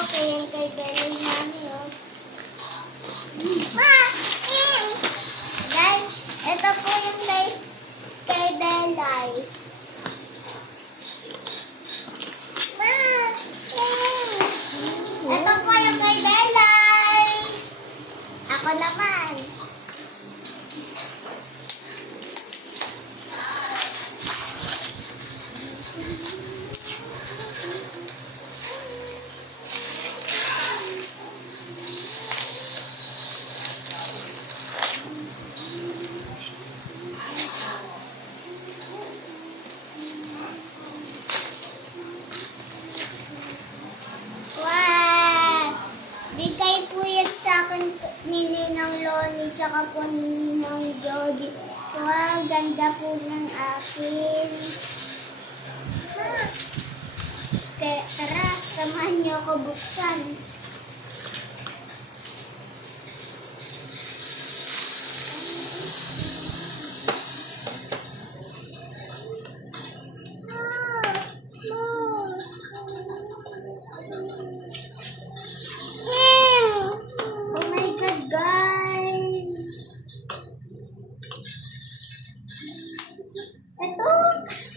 okay yung kay Belay Mami, oh. Ma! Guys, ito po yung kay Belay. Ma! Ito po yung kay Belay. Ako naman. Wow! Bigay po yan sa akin ni Ninang Loni tsaka po ni Ninang Jody. Wow, ganda po ng akin. Kaya tara, samahan niyo ako buksan. Ma!